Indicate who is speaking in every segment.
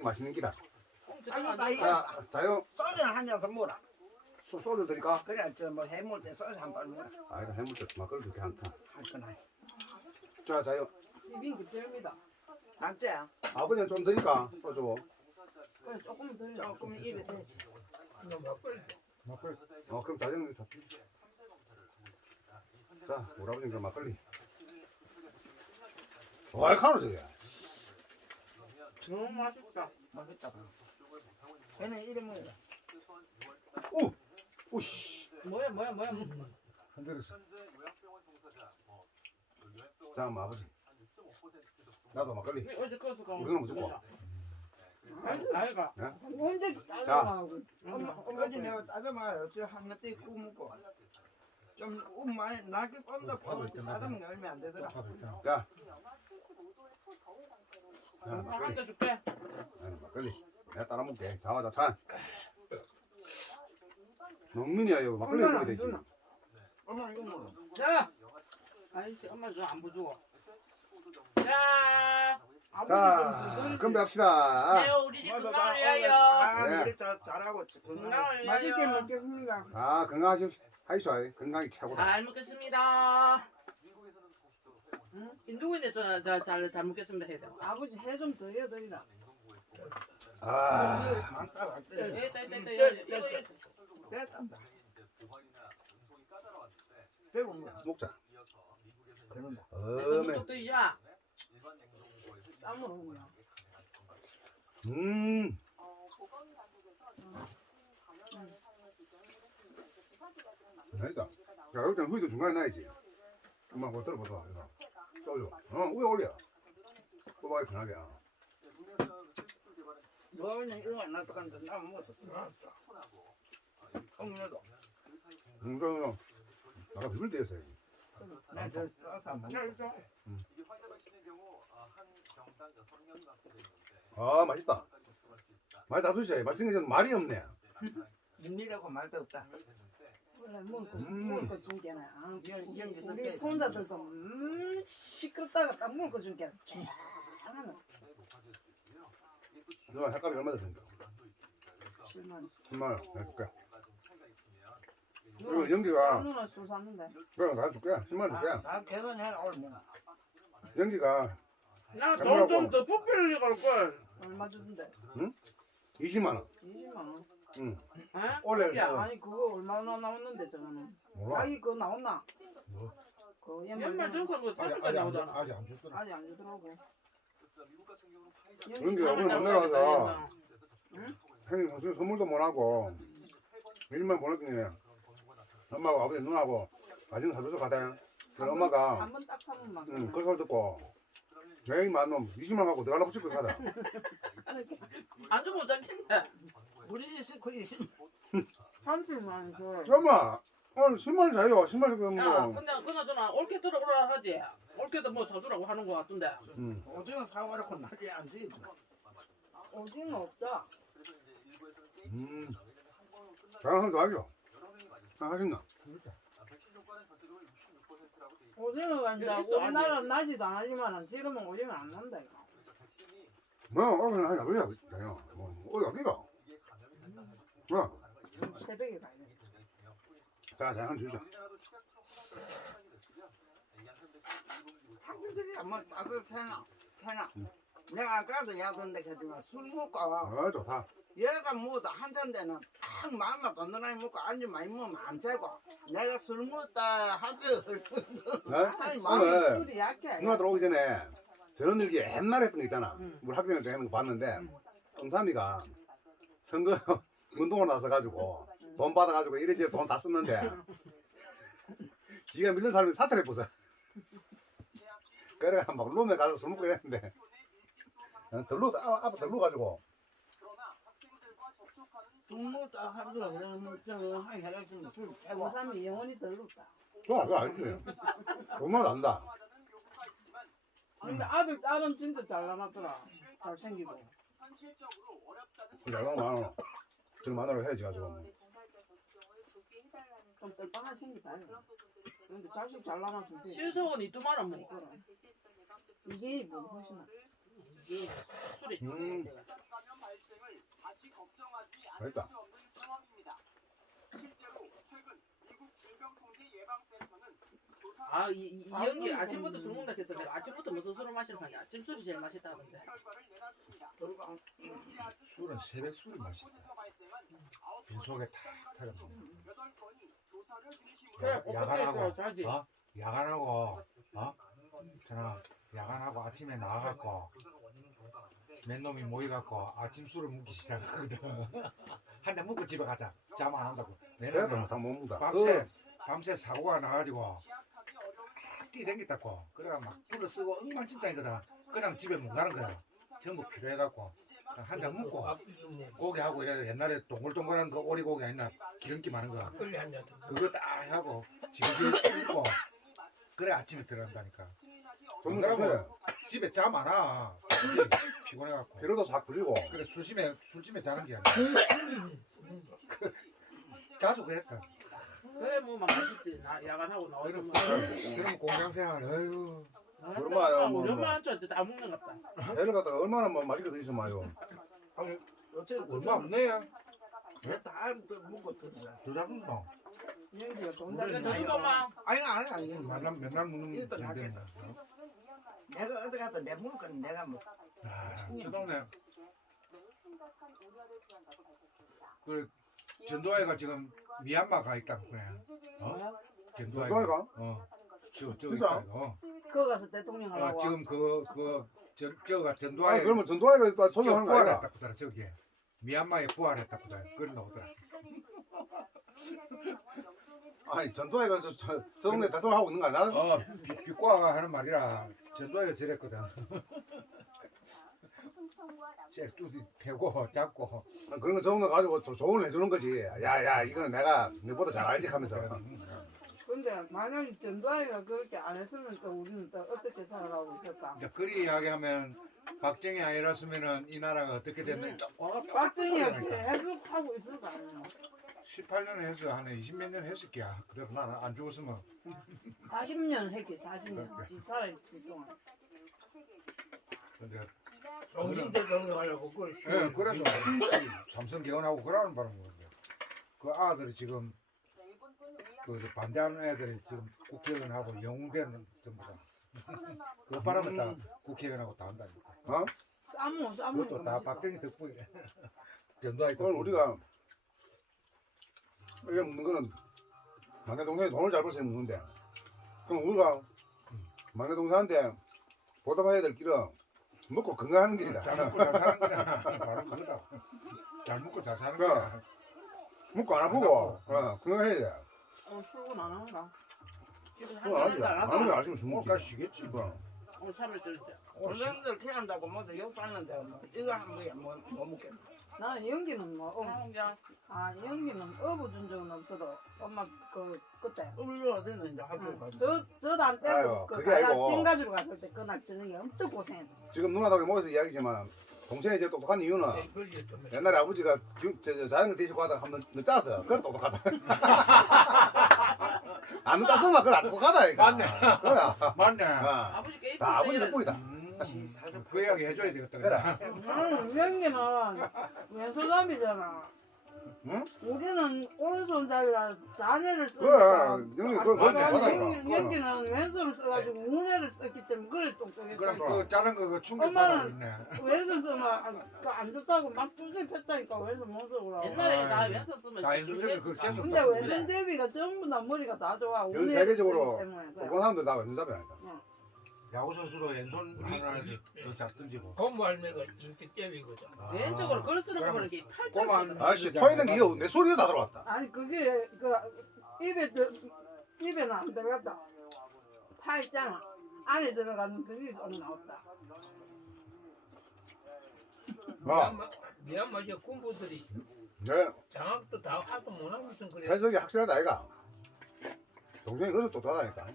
Speaker 1: 맛있는 기다.
Speaker 2: 아이고 나 이거
Speaker 1: 자, 자요.
Speaker 2: 소주는 한 잔 먹어라.
Speaker 1: 소주 드릴까?
Speaker 2: 그래 저 뭐 해물 때 소주 한잔 먹어라.
Speaker 1: 아이고 해물때 막걸리 이렇게 한 탕.
Speaker 2: 할 거나.
Speaker 1: 자, 자요.
Speaker 3: 비빔기 쩔니다.
Speaker 2: 맞지?
Speaker 1: 아버지는 좀 드릴까? 소주.
Speaker 3: 그래 조금 더.
Speaker 2: 조금 입에 대지.
Speaker 1: 막걸리. 그럼 자정님 사. 자, 우리 아버지는 그 막걸리. 와, 카노 저게.
Speaker 3: 너무 맛있다.
Speaker 2: 맛있다. 걔는 이래 먹어.
Speaker 1: 오, 오씨.
Speaker 3: 뭐야.
Speaker 1: 흔들었어. 자, 아버지. 나도 막걸리.
Speaker 3: 어제 거서 가.
Speaker 1: 우리는 무조건.
Speaker 3: 아이가.
Speaker 4: 언제
Speaker 1: 자.
Speaker 4: 따라가고
Speaker 2: 어제 내가 따져봐요. 저 한가때 구워 먹고 좀 많이 나게 뻔다 파도 따져면 얼마 안 되더라.
Speaker 1: 자,
Speaker 3: 한대 줄게.
Speaker 1: 나는 막걸리. 내가 따라 먹게. 자와자 찬. 농민이야 이거 막걸리 먹어야 되지.
Speaker 2: 얼마 이거 먹어.
Speaker 3: 자. 아이씨 엄마 저 안 부주고. 자.
Speaker 1: 자, 건배합시다.
Speaker 3: 새우 우리 집
Speaker 2: 맞아,
Speaker 3: 건강을
Speaker 2: 나
Speaker 3: 위하여.
Speaker 2: 아,
Speaker 1: 네.
Speaker 2: 일 잘하고
Speaker 3: 건강을
Speaker 4: 맛있게
Speaker 3: 위하여.
Speaker 4: 먹겠습니다.
Speaker 1: 아, 건강하시오. 건강이 최고다.
Speaker 3: 잘 먹겠습니다. 누구인데 잘 먹겠습니다 해야 돼.
Speaker 4: 아버지 해 좀 더 해드리라.
Speaker 1: 아,
Speaker 2: 많다 왔대.
Speaker 3: 이거
Speaker 2: 됐단다. 대고 뭐
Speaker 1: 먹자.
Speaker 2: 그런다.
Speaker 1: 어메.
Speaker 3: 또 드시지 마.
Speaker 4: 땀으로 그냥.
Speaker 1: 아니다. 자, 이럴 때는 후이도 중간에 놔야지. 엄마 그거 들어보자. 이거. 떠올려. 위에 올려. 뽑아야 편하게.
Speaker 2: 너는 이거 안 놔두간다. 나 먹었어. 엄마도.
Speaker 1: 그럼 나가 비빌 때 했어요.
Speaker 2: 나저 써서 안 먹어.
Speaker 1: 아, 맛있다. 많이 다 드셔. 맛있는 게 말이 없네.
Speaker 2: 입니라고 말도 없다.
Speaker 4: 원래 먹을 거 준게는
Speaker 2: 연기
Speaker 4: 우리
Speaker 2: 듣게.
Speaker 4: 손자들도 시끄럽다가 딱 먹을 거 준게는 쫙하는
Speaker 1: 누나 횟값이 얼마 된다?
Speaker 4: 7만 원.
Speaker 1: 10만 원. 해줄게. 그리고 연기가
Speaker 4: 누나 술 샀는데.
Speaker 1: 그래 다 줄게. 10만 원 줄게.
Speaker 2: 다 계산해라 오늘.
Speaker 1: 연기가
Speaker 3: 나돈좀더 뽑히려고 할 걸.
Speaker 4: 얼마 주던데?
Speaker 1: 20만 원.
Speaker 4: 20만 원.
Speaker 1: 응.
Speaker 3: 원래
Speaker 4: 야, 아니 그거 얼마나 나오는데 저거는?
Speaker 1: 몰라.
Speaker 4: 자기 그거 나왔나?
Speaker 1: 뭐?
Speaker 4: 그
Speaker 3: 연말 정산 그 3일까지 나오잖아.
Speaker 5: 아직 안 줬더라.
Speaker 4: 아직 안 주더라고.
Speaker 1: 연기가 오늘 만나가서 형님 무슨 선물도 못 하고 일만 보냈더니 엄마하고 아버지 누나하고 맛있는 거 사줘서 가다. 그래서 엄마가
Speaker 4: 한번 딱 사면 막.
Speaker 1: 그 소리 듣고 여행 만놈 20만 원 갖고 내가 붙일 거 가다.
Speaker 3: 안 주면 못 잡힌다.
Speaker 2: 우리 있을 거 있으면
Speaker 4: 30만 그.
Speaker 1: 엄마 오늘 10만 원 자요. 10만 원
Speaker 3: 야,
Speaker 1: 뭐.
Speaker 3: 근데 그나저나 올케 들어오라 하지. 올케도 뭐 사주라고 하는 거 같던데.
Speaker 2: 오징어 사와놓고 난리 안 지.
Speaker 4: 오징어 없다.
Speaker 1: 저랑 좋아하죠. 하셨나?
Speaker 4: 오징어가 이제
Speaker 3: 있어,
Speaker 4: 우리나라 나지도 않지만 지금은 오징어 안 난다 이거.
Speaker 1: 뭐 오늘 하자 왜요? 뭐 어디가? 뭐?
Speaker 4: 새벽에 가야 돼.
Speaker 1: 자, 한 주자.
Speaker 2: 학교들이 뭐 따뜻해나. 내가 아까도 야던데 하지만 술 먹고
Speaker 1: 좋다.
Speaker 2: 얘가 뭐도 한잔 되는 딱 마음만 건너나이 먹고 안주 많이 먹으면 안 되고 내가 술 먹다 하죠. 아니 마음이
Speaker 1: 오늘
Speaker 4: 술이 약해.
Speaker 1: 누나 들어오기 전에 저런 일기 옛날에 했던 거 있잖아. 우리 학교에 때 하는 거 봤는데 응삼이가 선거 운동을 나서 가지고 돈 받아가지고 이래저래 돈 다 썼는데 지가 밀린 사람이 사퇴를 해보서 그래 막 룸에 가서 술 먹고 이랬는데 덜로 가지고
Speaker 2: 술 먹다 하죠. 그러면 좀 해가지고 술 깨고
Speaker 4: 고삼이 영혼이 덜렀다.
Speaker 1: 그거 알지. 얼마나 난다.
Speaker 4: 근데 딸은 진짜 잘 나왔더라. 잘생기고.
Speaker 1: 얼마나 많아. 저는 만화를 해야지 가지고.
Speaker 4: 좀 떨빵하게 생기다. 근데 자식 잘 나왔으면 돼.
Speaker 3: 실속은 이뚜만은 뭐.
Speaker 4: 이게 뭐 훨씬 나.
Speaker 3: 이게 술이.
Speaker 1: 맛있다.
Speaker 3: 이 형이 아침부터 술 먹는다 해서 내가 아침부터 무슨 술을 마시는 거냐. 아침 술이 제일 맛있다 하던데.
Speaker 2: 그리고
Speaker 5: 술은 새벽 술이 맛있다. 빈속에 탁 타려 먹는.
Speaker 3: 그래,
Speaker 5: 야간하고
Speaker 3: 자지.
Speaker 5: 야간하고 저는 야간하고 아침에 나와갖고 맨놈이 모여갖고 아침 술을 먹기 시작하거든. 한 대 먹고 집에 가자. 잠 안 온다고.
Speaker 1: 배가
Speaker 5: 내가
Speaker 1: 다 못 먹다.
Speaker 5: 밤새 사고가 나가지고 뛰댕겼다고. 그래가 막 불을 쓰고 엉망진창이거든. 그냥 집에 못 가는 거야. 전부 필요해갖고 한 잔 먹고 고기하고 이래 옛날에 동글동글한 그 오리고기 아니나 기름기 많은 거 그거 딱 하고 지금 먹고 그래 아침에 들어간다니까. 안 그러면 집에 잠 안 와. 피곤해갖고.
Speaker 1: 피로도 싹 풀리고.
Speaker 5: 그래 술집에 자는 게 아니야. 자주 그랬다.
Speaker 3: 그래 뭐 맛있지. 야간하고 나와서
Speaker 5: 그럼
Speaker 3: 뭐.
Speaker 5: 그럼 공장생활 어휴.
Speaker 1: 얼마야, 뭐,
Speaker 3: 우리
Speaker 1: 뭐.
Speaker 3: 엄마한테 다 먹는 것 같다.
Speaker 1: 배를 갖다가 얼마나 뭐 맛있게 드시마요
Speaker 5: 얼마 없네요.
Speaker 2: 다 먹고 들어가.
Speaker 5: 두작은 뭐
Speaker 4: 영지가 돈
Speaker 3: 이거
Speaker 4: 달린
Speaker 3: 더
Speaker 4: 거
Speaker 3: 주고마.
Speaker 2: 아니.
Speaker 5: 맨날 먹는
Speaker 2: 일단
Speaker 5: 건데
Speaker 2: 내가 어디 가서 내 먹을 건 내가 먹.
Speaker 5: 저 동네 그 전두아이가 지금 미얀마 가 있다고 그래. 전두아이가.
Speaker 1: 전두아이가?
Speaker 5: 저
Speaker 1: 진짜?
Speaker 5: 있다.
Speaker 4: 그거 가서 대통령 하려고.
Speaker 5: 지금 저가
Speaker 1: 아니
Speaker 5: 전두아이
Speaker 1: 그러면 전두아이가 또 소유하는 거 아니야?
Speaker 5: 부활했다구더라 저기. 미얀마에 부활했다구더라. 그런 나오더라.
Speaker 1: 아니 전두아이가 저 동네 대통령 하고 있는 거 아니야?
Speaker 5: 비과가 하는 말이라 전두아이가 저랬거든. 셀뚜디 패고 잡고.
Speaker 1: 그런 거 적은 거 가지고 조언을 해주는 거지. 야야 이거는 내가 너보다 잘 알지 하면서.
Speaker 4: 근데 만약에 전두아이가 그렇게 안 했으면 또 우리는 또 어떻게 살아가고 있을까?
Speaker 5: 이제 그리 이야기하면 박정희 아니랐으면은 이 나라가 어떻게 됐나?
Speaker 4: 박정희가 계속 하고 있을 거 아니에요.
Speaker 5: 18년 해서 한 20몇 년 했을 게야. 그래도 나는 안 죽었으면
Speaker 4: 40년 했기 40년. 지 살아있을 동안.
Speaker 5: 근데
Speaker 6: 정신 대통령하려고 그걸
Speaker 5: 예, 그래서 삼성 개헌하고 그러는 바람에 그 아들이 지금 그 반대하는 애들이 지금 국회의원하고 영웅대는 전부 다. 그 바람에 다 국회의원하고 다 한다니까.
Speaker 1: 어?
Speaker 4: 싸무.
Speaker 5: 그것도 다 박정희 덕분에. 전두아이
Speaker 1: 그걸
Speaker 5: 덕분에.
Speaker 1: 우리가 이게 먹는 거는 막내 동생이 돈을 잘 벌어서 먹는데 그럼 우리가 막내 동생한테 보답해야 될 길은 먹고 건강하는 길이다.
Speaker 5: 잘 먹고 잘 사는 거야. 바로 그거다. 잘 먹고 잘 사는 거야.
Speaker 1: 먹고 안 아프고 건강해야 돼.
Speaker 4: 출근 안 하는가?
Speaker 1: 그거 안 하지. 안 하는 게 아시면 술
Speaker 5: 먹을까
Speaker 1: 먹지.
Speaker 5: 쉬겠지 뭐.
Speaker 3: 오늘 3일 줄 때.
Speaker 2: 어른들 태어난다고 뭐도 욕 받는데 뭐 이거 한 번에 못 먹겠네.
Speaker 4: 나는 연기는 뭐
Speaker 3: 그냥
Speaker 4: 연기는 어부 준 적은 없어도 엄마 그때
Speaker 2: 우리 어디는 이제 학교 가서
Speaker 4: 저도 안
Speaker 1: 아유,
Speaker 4: 떼고 그
Speaker 1: 그게 아니고.
Speaker 4: 찜 가지러 갔을 때 그날 저녁에 엄청 고생했어.
Speaker 1: 지금 누나하고 모여서 이야기지만 동생이 제일 똑똑한 이유는 옛날에 아버지가 자전거 대시고 하다가 한번 늦었어. 그래 똑똑하다. 안 늦었으면 그래 안 똑똑하다 이거.
Speaker 5: 맞네.
Speaker 1: 그래.
Speaker 5: 맞네.
Speaker 3: 아버지 게임
Speaker 1: 다 아버지 덕분이다.
Speaker 5: 그 이야기 해줘야 되겠다.
Speaker 1: 그래.
Speaker 4: 연기는 왼손잡이잖아.
Speaker 1: 응?
Speaker 4: 우리는 오른손잡이라 자네를
Speaker 1: 그래.
Speaker 4: 쓰니까
Speaker 1: 형님 그걸 그렇게 하다니까.
Speaker 4: 연기는 왼손을 써가지고 우네를 썼기 때문에 그래 똑똑했어.
Speaker 5: 그럼 그 자전거 그 충격
Speaker 4: 엄마는
Speaker 5: 받고 있네.
Speaker 4: 왼손 쓰면 안 좋다고 막 두세 폈다니까 왼손 못 쓰고.
Speaker 3: 옛날에 다 왼손 쓰면
Speaker 5: 다 왼손잡이 그걸 계속
Speaker 4: 근데 왼손 대비가 전부 다 머리가 다 좋아.
Speaker 1: 전
Speaker 4: 우네를
Speaker 1: 세계적으로
Speaker 4: 쓰기 때문에 그래.
Speaker 1: 똑똑한 사람들 다 왼손잡이라니까.
Speaker 5: 야구 선수도 왼손 하는 애들 더잘 던지고.
Speaker 6: 공부할매가 인적대비거든.
Speaker 3: 왼쪽으로 글 쓰는 거 보는 게 팔짱
Speaker 5: 꼬만
Speaker 3: 쓰는
Speaker 1: 아씨 토이는 이게 내 소리가 다 들어왔다.
Speaker 4: 아니 그게 그 입에는 안 들어갔다. 파 있잖아. 안에 들어가는 그게 좀 나왔다.
Speaker 6: 미얀마 저 군부들이
Speaker 1: 네.
Speaker 6: 장학도 다 하도 못하면서 그래.
Speaker 1: 해석이 확실하다 아이가. 동생이 그래서 똑똑하다니까.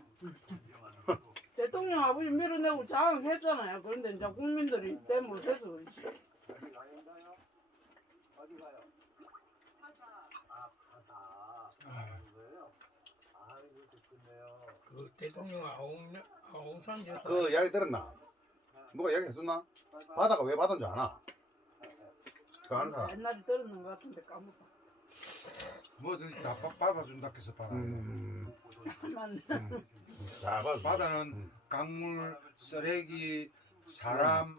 Speaker 4: 대통령 아버지 밀어내고 장악했잖아요. 그런데 이제 국민들이 때문에 해서 그렇지.
Speaker 6: 그 대통령 아웅산 여사
Speaker 1: 그 이야기 들었나? 누가 이야기 해줬나? 바다가 왜 바다인 줄 아나? 저 아는 사람.
Speaker 4: 옛날에 들었는 것 같은데 까먹어.
Speaker 5: 뭐든 다 받아준다 해서 봐라.
Speaker 4: 맞네.
Speaker 1: 잘 봐.
Speaker 5: 바다는 강물, 쓰레기, 사람